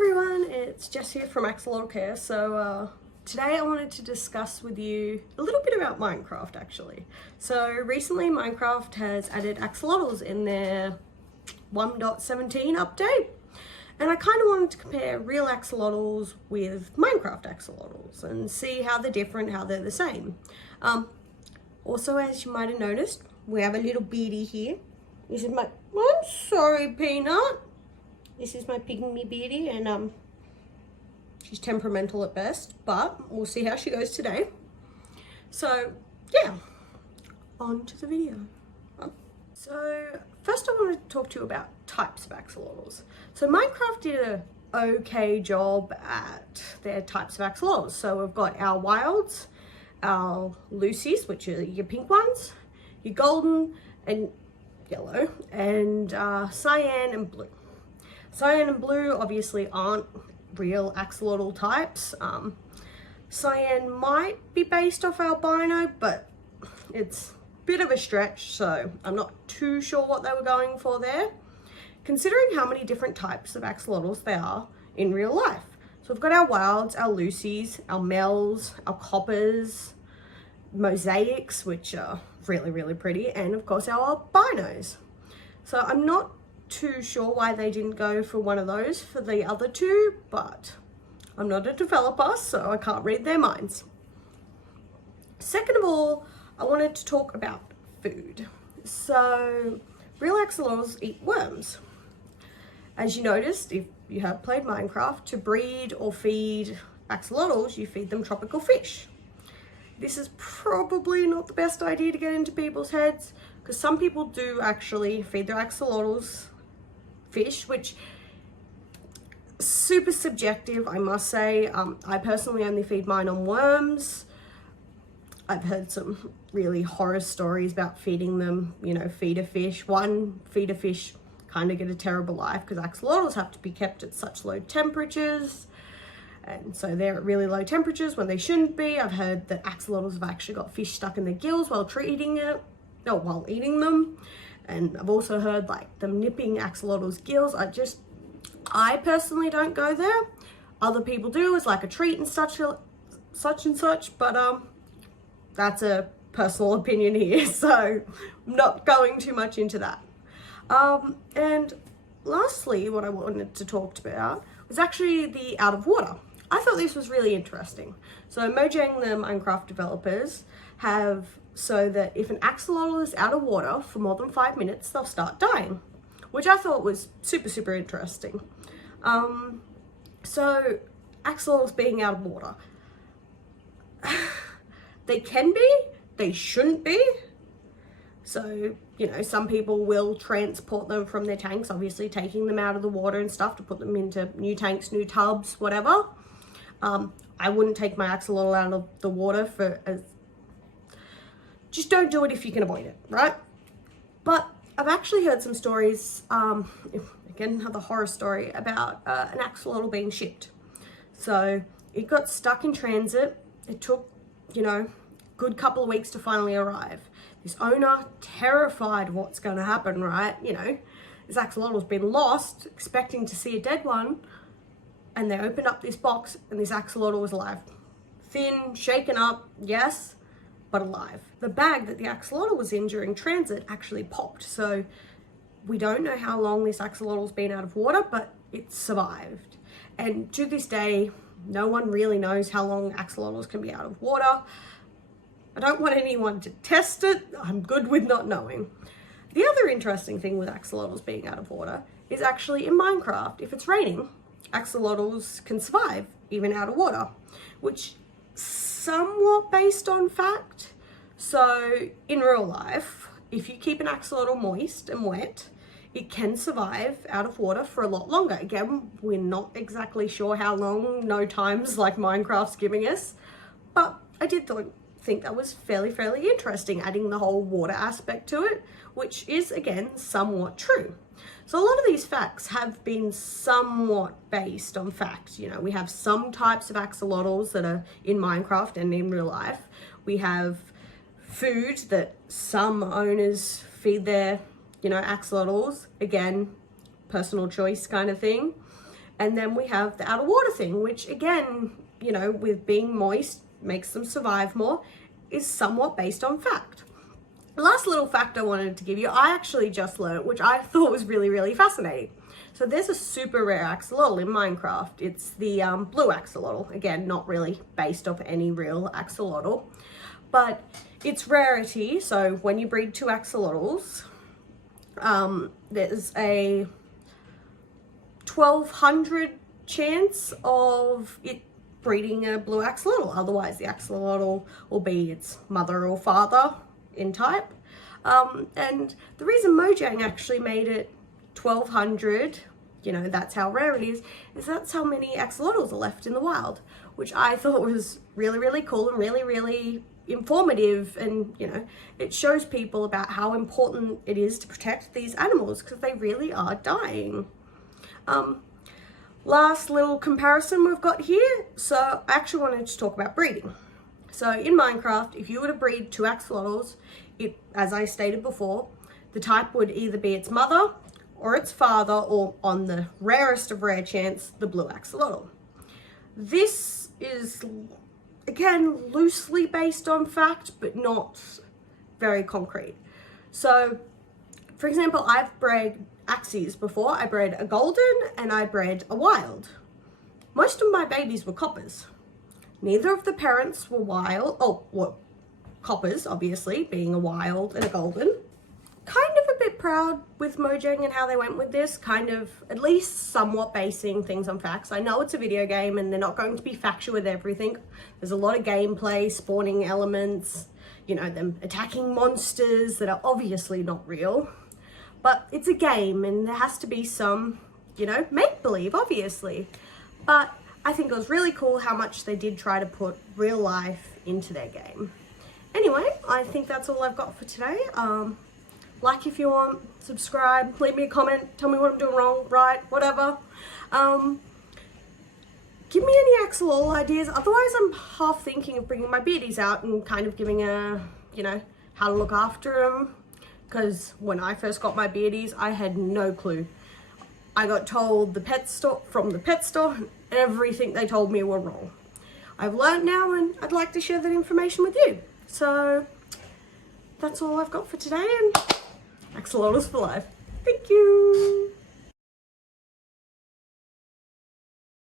everyone, it's Jess here from Axolotl Care. Today I wanted to discuss with you a little bit about Minecraft actually. So recently Minecraft has added axolotls in their 1.17 update, and I kind of wanted to compare real axolotls with Minecraft axolotls and see how they're different, how they're the same. Also, as you might have noticed, we have a little beady here. This is my, I'm sorry Peanut. This is my pygmy beady, and she's temperamental at best, but we'll see how she goes today. So yeah, on to the video. So first I want to talk to you about types of axolotls. So Minecraft did a okay job at their types of axolotls. So we've got our wilds, our Lucies, which are your pink ones, your golden and yellow, and cyan and blue. Cyan and blue obviously aren't real axolotl types. Cyan might be based off albino, but it's a bit of a stretch, so I'm not too sure what they were going for there, considering how many different types of axolotls there are in real life. So we've got our wilds, our Lucies, our Mels, our coppers, mosaics, which are really, really pretty, and of course our albinos. So I'm not too sure why they didn't go for one of those for the other two, but I'm not a developer, so I can't read their minds. Second of all, I wanted to talk about food. So real axolotls eat worms. As you noticed, if you have played Minecraft, to breed or feed axolotls, you feed them tropical fish. This is probably not the best idea to get into people's heads, because some people do actually feed their axolotls fish, which super subjective, I must say. I personally only feed mine on worms. I've heard some really horror stories about feeding them, you know, feeder fish. One feeder fish kind of get a terrible life because axolotls have to be kept at such low temperatures, and so they're at really low temperatures when they shouldn't be. I've heard that axolotls have actually got fish stuck in their gills while while eating them. And I've also heard like them nipping axolotls' gills. I personally don't go there. Other people do as like a treat and such and such, but that's a personal opinion here, so I'm not going too much into that. And lastly, what I wanted to talk about was actually the out of water. I thought this was really interesting. So Mojang, the Minecraft developers, have so that if an axolotl is out of water for more than 5 minutes, they'll start dying, which I thought was super, super interesting. So axolotls being out of water, they can be, they shouldn't be. So, you know, some people will transport them from their tanks, obviously taking them out of the water and stuff to put them into new tanks, new tubs, whatever. I wouldn't take my axolotl out of the water just don't do it if you can avoid it, right? But I've actually heard some stories, again, another horror story about an axolotl being shipped. So it got stuck in transit. It took, you know, good couple of weeks to finally arrive. This owner, terrified of what's going to happen, right? You know, this axolotl's been lost, expecting to see a dead one, and they opened up this box and this axolotl was alive. Thin, shaken up, yes, but alive. The bag that the axolotl was in during transit actually popped, so we don't know how long this axolotl's been out of water, but it survived. And to this day, no one really knows how long axolotls can be out of water. I don't want anyone to test it. I'm good with not knowing. The other interesting thing with axolotls being out of water is actually in Minecraft, if it's raining, axolotls can survive even out of water, which somewhat based on fact. So in real life, if you keep an axolotl moist and wet, it can survive out of water for a lot longer. Again, we're not exactly sure how long, no times like Minecraft's giving us, but I did think that was fairly interesting, adding the whole water aspect to it, which is again somewhat true. So a lot of these facts have been somewhat based on fact. You know, we have some types of axolotls that are in Minecraft and in real life. We have food that some owners feed their, you know, axolotls. Again, personal choice kind of thing. And then we have the out of water thing, which again, you know, with being moist, makes them survive more, is somewhat based on fact. The last little fact I wanted to give you, I actually just learned, which I thought was really, really fascinating. So there's a super rare axolotl in Minecraft. It's the blue axolotl. Again, not really based off any real axolotl, but its rarity. So when you breed two axolotls, there's a 1200 chance of it breeding a blue axolotl. Otherwise, the axolotl will be its mother or father in type. And the reason Mojang actually made it 1200, you know, that's how rare it is that's how many axolotls are left in the wild, which I thought was really, really cool and really, really informative. And, you know, it shows people about how important it is to protect these animals because they really are dying. Last little comparison we've got here. So I actually wanted to talk about breeding. So in Minecraft, if you were to breed two axolotls, as I stated before, the type would either be its mother or its father, or on the rarest of rare chance, the blue axolotl. This is, again, loosely based on fact, but not very concrete. So, for example, I've bred axies before. I bred a golden and I bred a wild. Most of my babies were coppers. Neither of the parents were wild. Oh, well, coppers, obviously, being a wild and a golden. Kind of a bit proud with Mojang and how they went with this, kind of at least somewhat basing things on facts. I know it's a video game and they're not going to be factual with everything. There's a lot of gameplay, spawning elements, you know, them attacking monsters that are obviously not real. But it's a game and there has to be some, you know, make-believe, obviously. But I think it was really cool how much they did try to put real life into their game. Anyway, I think that's all I've got for today. Like if you want, subscribe, leave me a comment, tell me what I'm doing wrong, right, whatever. Give me any axolotl ideas. Otherwise, I'm half thinking of bringing my beardies out and kind of giving a, you know, how to look after them. Because when I first got my beardies, I had no clue. I got told from the pet store, and everything they told me were wrong. I've learned now and I'd like to share that information with you. So that's all I've got for today, and axolotls for life. Thank you.